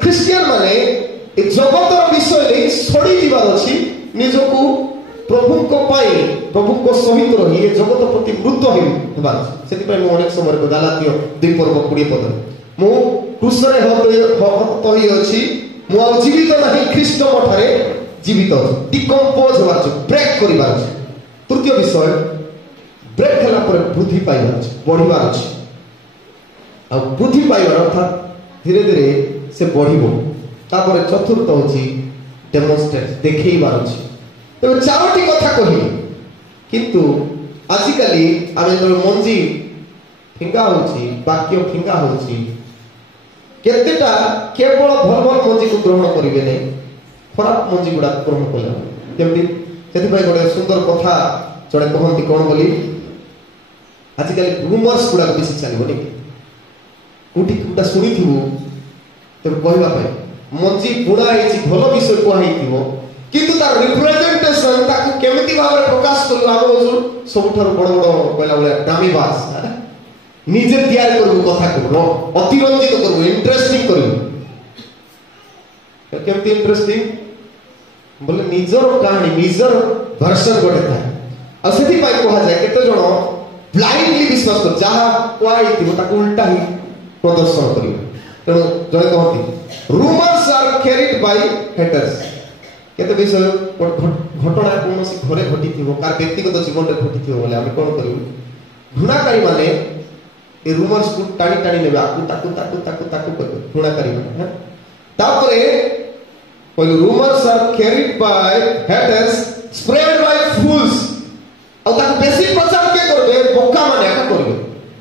ଖ୍ରୀଷ୍ଟିଆନ ମାନେ ଏ ଜଗତର ବିଷୟ ନେଇ ସଡ଼ି ଯିବାର ଅଛି, ନିଜକୁ ପ୍ରଭୁଙ୍କ ପାଇଁ ପ୍ରଭୁଙ୍କ ସହିତ ରହି ଏ ଜଗତ ପ୍ରତି ମୃତ ହେବାର ଅଛି। ସେଥିପାଇଁ ମୁଁ ଅନେକ ସମୟରେ ଗାଲାତୀୟ 2:20 ମୁଁ କୃଷ୍ଣରେ ହତ ହୋଇଅଛି, ମୁଁ ଆଉ ଜୀବିତ ନାହିଁ, ଖ୍ରୀଷ୍ଟ ମୋ ଠାରେ ଜୀବିତ ଅଛି। ଡିକମ୍ପୋଜ ହେବାର ଅଛି, ବ୍ରେକ୍ କରିବାର ଅଛି। ତୃତୀୟ ବିଷୟ, ବ୍ରେକ୍ ହେଲା ପରେ ବୃଦ୍ଧି ପାଇବାର ଅଛି, ବଢିବାର ଅଛି। ଆଉ ବୃଦ୍ଧି ପାଇବାର ଅର୍ଥାତ୍ ଧୀରେ ଧୀରେ ସେ ବଢିବ। ତାପରେ ଚତୁର୍ଥ ହେଉଛି ଡେମୋନଷ୍ଟ୍ରେଟ୍, ଦେଖେଇବାର ଅଛି। ତେବେ 4ଟି କଥା କହିଲି, କିନ୍ତୁ ଆଜିକାଲି ଆମେ ଯେତେବେଳେ ମଞ୍ଜି ଫିଙ୍ଗା ହେଉଛି, ବାକ୍ୟ ଫିଙ୍ଗା ହେଉଛି, କେତେଟା କେବଳ ଭଲ ଭଲ ମଞ୍ଜିକୁ ଗ୍ରହଣ କରିବେ ନାହିଁ, ଖରାପ ମଞ୍ଜି ଗୁଡାକ ଗ୍ରହଣ କଲେ। କେମିତି? ସେଥିପାଇଁ ଗୋଟେ ସୁନ୍ଦର କଥା ଜଣେ କହନ୍ତି, କଣ ବୋଲି, ଆଜିକାଲି ରୁମର୍ସ ଗୁଡାକ ବେଶୀ ଚାଲିବନି। କୋଉଠି କୋଉଟା ଶୁଣିଥିବୁ ତେବେ କହିବା ପାଇଁ ମଞ୍ଜି ବୁଣା ହେଇଛି, ଭଲ ବିଷୟ କୁହା ହେଇଥିବ, କିନ୍ତୁ ତାର ରିପ୍ରେଜେଣ୍ଟେସନ ତାକୁ କେମିତି ଭାବରେ ପ୍ରକାଶ କରିବ, ଆମେ ହଉଛୁ ସବୁଠାରୁ ବଡ ବଡ କହିଲା ଭଳିଆ ଦାମୀ ବାସ, ନିଜେ ତିଆରି କରିବୁ, କଥାକୁ ଅତିରଞ୍ଜିତ କରିବୁ, ଇଣ୍ଟରେଷ୍ଟିଂ କରିବୁ। କେମିତି ଇଣ୍ଟରେଷ୍ଟିଂ? ବୋଲେ ନିଜର କାହାଣୀ, ନିଜର ଭର୍ସନ ଗୋଟେ ଥାଏ। ଆଉ ସେଥିପାଇଁ କୁହାଯାଏ କେତେ ଜଣ ବ୍ଲାଇଣ୍ଡଲି ବିଶ୍ୱାସ କର, ଯାହା କୁହା ହେଇଥିବ ତାକୁ ଉଲ୍ଟା ହିଁ ପ୍ରଦର୍ଶନ କରିବେ। ତେଣୁ ଜଣେ କହନ୍ତି ରୁମର୍ସ ଆର୍ କ୍ୟାରିଡ୍ ବାଇ ହେଟର୍ସ। କେତେ ବିଷୟ ଘଟଣା କୌଣସି ଘରେ ଘଟିଥିବ, କାହାର ବ୍ୟକ୍ତିଗତ ଜୀବନରେ ଘଟିଥିବ ବୋଲେ ଆମେ କଣ କରିବୁ, ଘୃଣାକାରୀ ମାନେ ଏ ରୁମର୍ସକୁ ଟାଣି ଟାଣି ନେବେ, ଆକୁ ତାକୁ ତାକୁ ତାକୁ ତାକୁ କରିବେ ଘୃଣାକାରୀ ମାନେ। ତାପରେ କହିଲେ rumours are carried by haters spread by fools. ଆଉ ତାକୁ ବେଶୀ ପ୍ରଚାର କିଏ କରିବେ? ବୋକା ମାନେ ଏକା କରିବେ।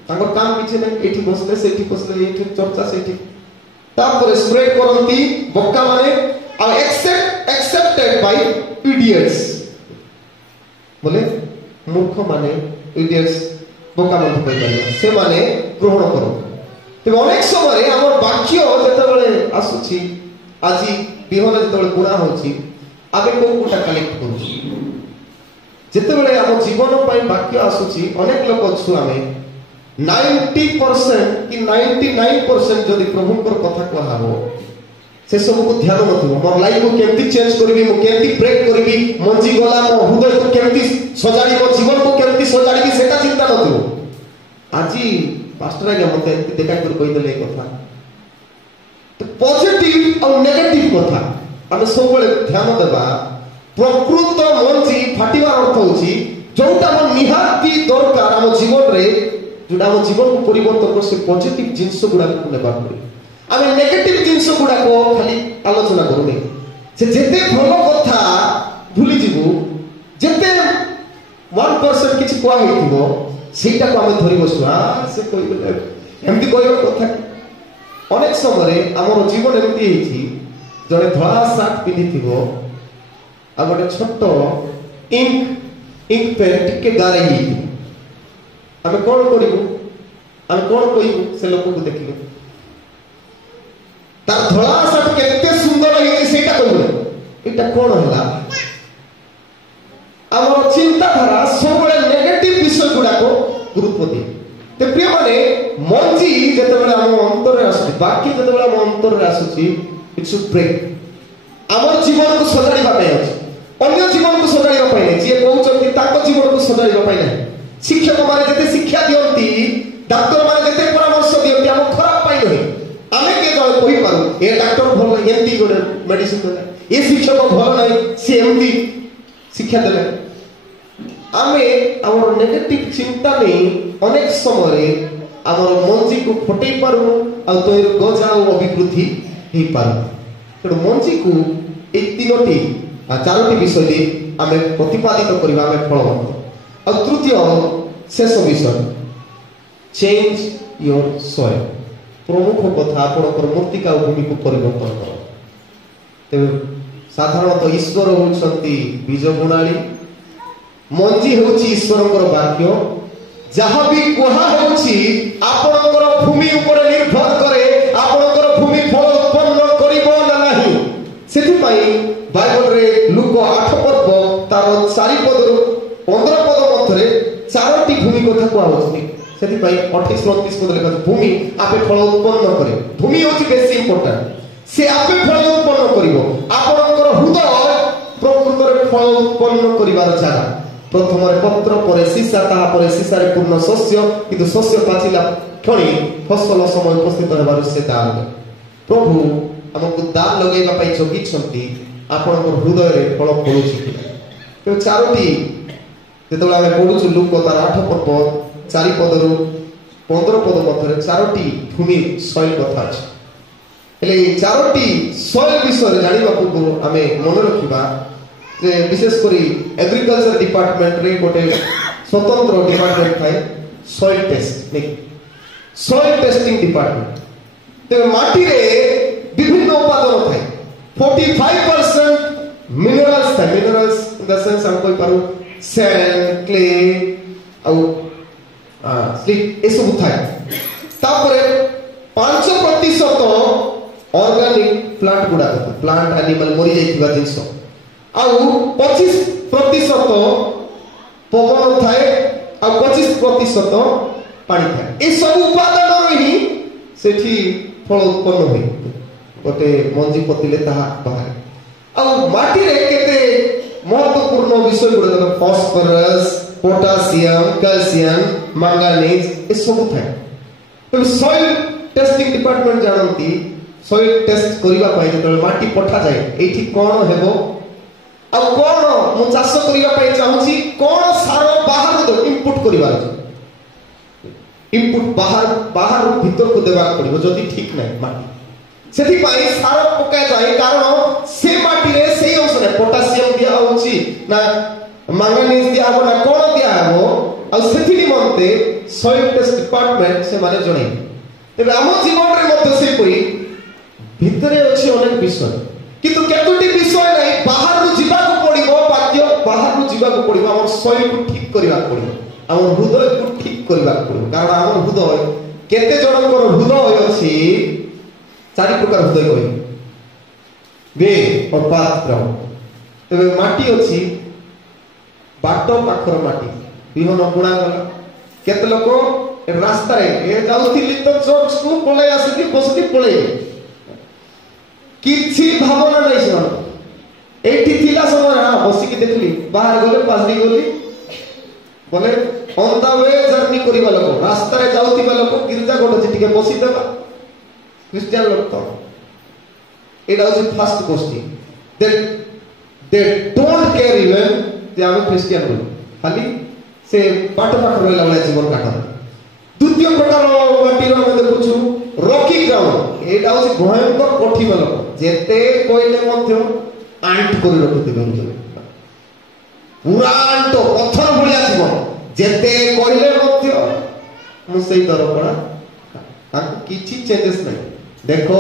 ତାଙ୍କର କାମ କିଛି ନାହିଁ, ଏଇଠି ବସିଲେ ସେଇଠି ବସିଲେ, ଏଇଠି ଚର୍ଚ୍ଚା ସେଇଠି। ତାପରେ ସ୍ପ୍ରେଡ୍ କରନ୍ତି ବୋକା ମାନେ। ଆଉ accepted by idiots, ବୋଲେ ମୂର୍ଖ ମାନେ, idiots ବୋକା ମାନେ କହିପାରିବେ, ସେମାନେ ଗ୍ରହଣ କରନ୍ତି। ତେବେ ଅନେକ ସମୟରେ ଆମର ବାକ୍ୟ ଯେତେବେଳେ ଆସୁଛି आज बिहन जो बुणा होची आमे कोटा कलेक्ट करूँ जिते बड़े आम जीवन पर वाक्य आसूची अनेक लोक अच्छु आम 90% कि 99% जदि प्रभुंकर कथा कहब से सब को ध्यान नथिबो मोर लाइफ को केमती चेंज करबी मो केमती ब्रेक करबी मंजी गला मो हृदय को केमती सजाड़ी मो जीवन को केमती सजाड़ी सेटा चिंता नथिबो आज पास्टर आगे मते देखा कर कहि देले कथा तो पॉजिटिव और नेगेटिव कथा आमे सब बेले ध्यान देबा प्रकृत मंजी फाटिबार अर्थ होची जोटा हम निहाती दरकार हम जीवन रे जोटा हम जीवन को परिवर्तन कर से पॉजिटिव जिंस गुडा को नेबा पड़े आमे नेगेटिव जिंस गुडा को खाली आलोचना करूनी से जेते भलो कथा भूली जीवु जेते 1% किछि कोआ हेतिबो सेटा को आमे धरि बसु से कोइ एमती कोइ कथा अनेक समय हमर जीवन एमती हेछि जने धळा सार्ट पिनिथिबो आ गोटे छोट इंक पे टिके गारे आम कौन करूँ आम कौन कहू से लोक को देखिले तार धड़ा सार्ट केते सुंदर सेटा कहू एटा कौन है आम चिंताधारा सब नेगेटिव विषय गुड़ा को गुरुत्व दिए तो प्रिय माने मंजी जिते आम अंतर आसुची बाकी जिते आम अंतर आसुची इट शुड ब्रेक आम जीवन को सजाड़ा अच्छे अन्य जीवन को सजाड़ा जी कहते जीवन को सजाड़ा शिक्षक मैंने जिते शिक्षा दिखती डाक्तर मैंने जिते परामर्श दिखती आम खराब पाई नहीं आम किए जब कहीपरू ये डाक्तर भल एमती गोटे मेडिसिन देला ये शिक्षक भल ना सी एमती शिक्षा देले आम आम नेगेटिव चिंता नहीं अनेक समय आम मंजी को फटे पारू तो गजा और अभिवृद्धि हो पार तेणु मंजी को ये तीनोटी चारोटी विषय आम प्रतिपादित करवा आम फलवंत और तृतीय शेष विषय चेंज योर सॉइल प्रमुख कथा आपणकर मूर्तिका भूमि को परिवर्तन कर तेज साधारणतः ईश्वर होती बीज बुणाली मंजी हूँ ईश्वर वाक्य जहाँ भी कहा आपणकर भूमि उपर निर्भर करे आपणकर भूमि फल उत्पन्न करिबो ना नहीं सेथिपाई बाइबल रे लूक 8 पर्व तार 4 पद 15 पद मध्य चारोटी भूमि कथा कहउछि सेथिपाई 28 29 पद लिखा भूमि आपे फल उत्पन्न करे भूमि होछि बेसी इंपोर्टेंट से आपे फल उत्पन्न करिवो आपणकर हृदय प्रकृत रे फल उत्पन्न करिवार जगह प्रथम पत्र पर सीसा ताहा पर सीसा रे पूर्ण शस्य किंतु शस्य पाचिला क्षणी फसल समय उपस्थित होबार से दान प्रभु हमको दान लगेबा पई जगी छंती आपन हृदय रे फल फलुछि तो चारोटी जेतबेला हम पढुछु लूक तार 8 पर्व 4 पद रु 15 पद मध्य चारोटी भूमि सॉइल कथा अछि हेले चारोटी सॉइल विषय जानिबा पूर्व आमे मन रखिबा जे विशेष करी एग्रीकल्चर डिपार्टमेंट रे गोटे स्वतंत्र डिपार्टमेंट थाए soil test soil testing department तो माटी रे विभिन्न उपादान थाए 45% मिनरल्स थाए मिनरल्स इन द सेंस हम कोई पारू सैंड क्ले और स्लिप ए सब थाए तापरे 5% ऑर्गेनिक प्लांट गुडा प्लांट एनिमल मरि जाइथिबा जिंस आउ 25% पवन थाए और 25% पानी थाए ए सब उपादान रही सेठी फल उत्पन्न होई गोटे मंजी पतिले ताहा बाहर आ माटी रे केते महत्वपूर्ण विषय गुडा फास्फोरस पोटासियम कैल्शियम मैंगनीज ए सब थाए तो सॉइल टेस्टिंग डिपार्टमेंट जानती सॉइल टेस्ट करिबा पई जतल माटी पठा जाए एठी कोन हेबो आ कोन मु चाष करिबा पई चाहूची कोन सार बाहर दो इनपुट करिबा इनपुट बाहर भीतर को देबा पड़िबो जदी ठीक नै माटी सेठी पाई सार पका जाए कारण से माटी रे सेही अंश नै पोटासियम दिया होची ना मैंगनीज दिया हो ना कोन दिया हो आ सेठी निमंते सॉइल टेस्ट डिपार्टमेंट से माने जणे तबे हम जीवन रे मध्य से पई भितरे अछि अनेक विषय किंतु केतोटी विषय नै बाहर रु जीवा को पड़िबो वाक्य बाहर रु जीवा को पड़िबो हमर शरीर को ठीक करिवा पड़िबो हमर हृदय को ठीक करिवा पड़िबो कारण हमर हृदय केते जनकर हृदय अछि चारि प्रकार हृदय कहि वे और पाथ ग्राउंड तेरे माटी अच्छी बाटो पाखर माटी विहन बुणा गला केते लोक रास्ता रे जाउथिली तो चर्च को पळे आसी बसती पळे किछि भावना नै से एठी थिला समय हां बसी के देखली बाहर गले पासरी गली बोले ऑन द वे जर्नी करिबा लोक रास्ता रे जाउथिबा लोक गिरजा गोट जे टिके बसी देबा क्रिश्चियन लोक तो एटा is first question they don't care even they are Christian बोल खाली से बाट पाख रहला वाला जीवन काटन द्वितीय प्रकार माटीर हम देखुछु रॉकी ग्राउंड एटा होसी भयंकर कठिन लोक जेते कोइले मध्य आंट करि रखते गन पूरा आंट पत्थर भलिया जीवन जेते कोइले मध्य मु सेई दर पड़ा ताको किछि चेंजेस नै देखो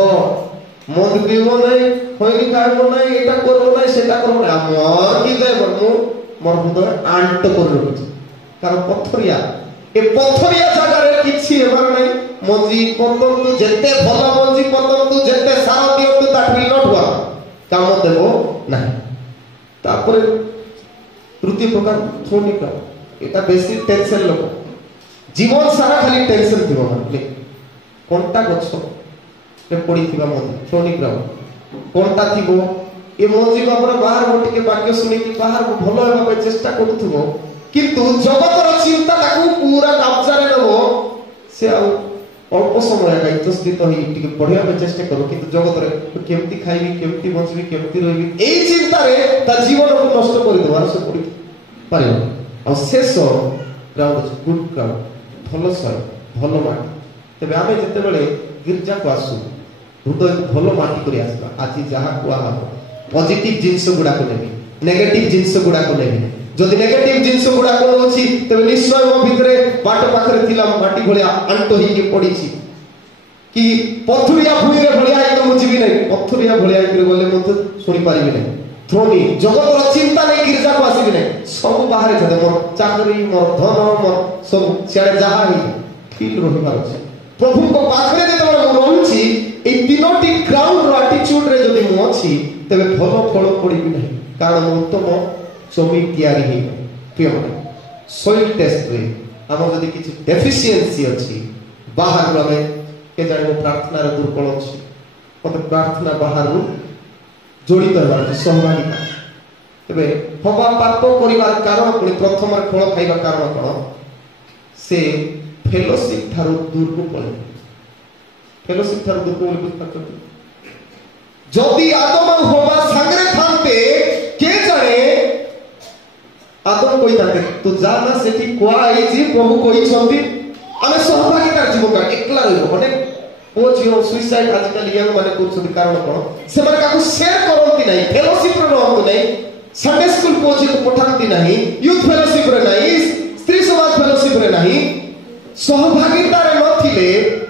मन पिबो नै होइनी खाइबो नै एटा करबो नै सेटा करबो नै हमर कि दे मु मोर हृदय आंट करि रखछि कारण पत्थरिया ए पत्थरिया जगह रे किछि हेबार नै मजी पतंतु जेते भल मजी पतंतु जेते सार दियंतु ता विल नॉट वर्क काम देबो नाही तापर तृतीय प्रकार थ्रोनिक एटा बेसी टेंशन लोक जीवन सारा खाली टेंशन थिबो ना कोनटा गछ रे पड़ी थिबा मजी थ्रोनिक कोनटा थिबो ए मजी बापर बाहर गोटे के वाक्य सुनि कि बाहर को भलो हेबा पे चेष्टा करूथबो किंतु जगतर चिंता ताकू पूरा कब्जा रे नबो से आ अल्प समय का इतस्थित होई टिके पढिया पे चेष्टा करो किंतु जगतर केमती खाइबी केमती बचबी केमती रहबी एई चिंता रे ता जीवन को नष्ट करि देबार से पड़ी पारे आ शेष ग्राउंड गुड ग्राउंड भलो सय भलो माटी तबे आमे जते बेले गिरजा को आसु हृदय को भलो माटी करी आसबा आजि जहा कुआ हा पॉजिटिव जिंस गुडा को नेबी नेगेटिव जिंस गुडा को नेबी जदि नेगेटिव जिंस गुडा को अछि तबे निश्चय मो भितरे बाट पाखरे थिला माटी भलिया अंटो ही के पड़ी छी कि पथुरिया भूई रे भलिया ही तो मुझी भी नहीं पथुरिया भलिया ही बोले मत सुनी पारिबी नहीं थ्रोनी जगत रो चिंता नहीं गिरजा को आसीबी नहीं सब बाहर छे मोर चाकरी मोर धन मोर सब छाड़े जहा ही फील रही पार छै प्रभु को पाखरे जे तोर मो रहउछि ए तीनोटी ग्राउंड रो एटीट्यूड रे जदि मो अछि तबे भलो फल पड़िबी नहीं कारण उत्तम जमी तैयारी हे प्रिय सॉइल टेस्ट रे हम जदि किछि डेफिशिएंसी अछि बाहर रो में के जाने प्रार्थना रे दुर्बल अछि मते प्रार्थना बाहर रो जोड़ी करबार सहभागिता तबे हवा पाप करिवार कारण पुनी प्रथम फल खाइबा कारण कोन से फेलोशिप थारो दूर को पळे फेलोशिप थारो दूर को बोली बुझता जदि आदम होवा संगरे थांते के जाने आदम कोई ताके तो जाना सेठी कोआ आई जी प्रभु कोई छंदी आमे सहभागिता जीवन का एकला रहबो माने ओ जियो सुसाइड आजकल यंग माने कुछ कारण कोन से माने काकू शेयर करंती नाही फेलोशिप रे रहंतु नाही संडे स्कूल पहुंची को पठांती नाही यूथ फेलोशिप रे नाही स्त्री समाज फेलोशिप रे नाही सहभागिता रे नथिले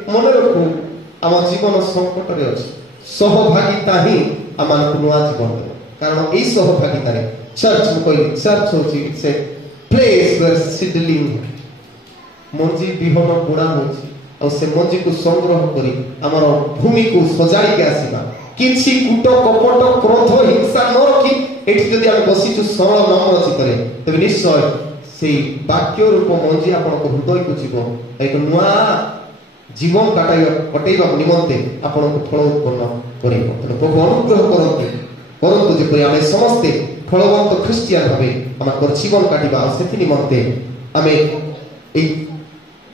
मने रखू हम जीवन संकट रे अछि सहभागिता ही आमान को नवा जीवन दे कारण ए सहभागिता रे चर्च में कोई चर्च होची से प्लेस वेयर सीडलिंग मंजी बिहन बुणा होची और से मंजी को संग्रह करी हमर भूमि को सजाई के आसीबा किछि कुट कपट क्रोध हिंसा न रखी एठी जदि हम बसी छु सरल नम्र चितरे तबे निश्चय से वाक्य रूप मंजी आपन को हृदय को जीव एक नुआ जीवन कटाइबा निमंते आपन को फल उत्पन्न करिवो तने प्रभु अनुग्रह करंती परंतु जे आमे समस्ते फलवंत ख्रिस्टियान भावे हमर जीवन काटिबा सेति निमंते आमे ए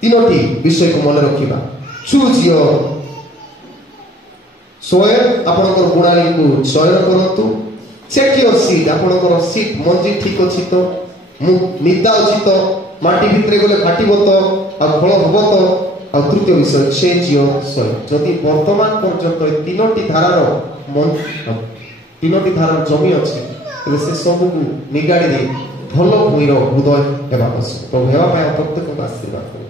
तीनोटी विषय को मन रखिबा चूज योर सोयल आपनकर गुणाली को चयन करंतु चेक योर सीड आपनकर सीड मंजी ठीक अछि तो निदा अछि तो माटी भितरे गले फाटिबो तो आ फल हबो तो आ तृतीय विषय चेंज योर सोयल जदि वर्तमान पर्यंत तीनोटी धारार मन तीनोटी धारार जमी अछि तबे से सब को निगाड़ी दे भलो भूइरो हृदय हेबा प्रभु हेबा पाए प्रत्येक आशीर्वाद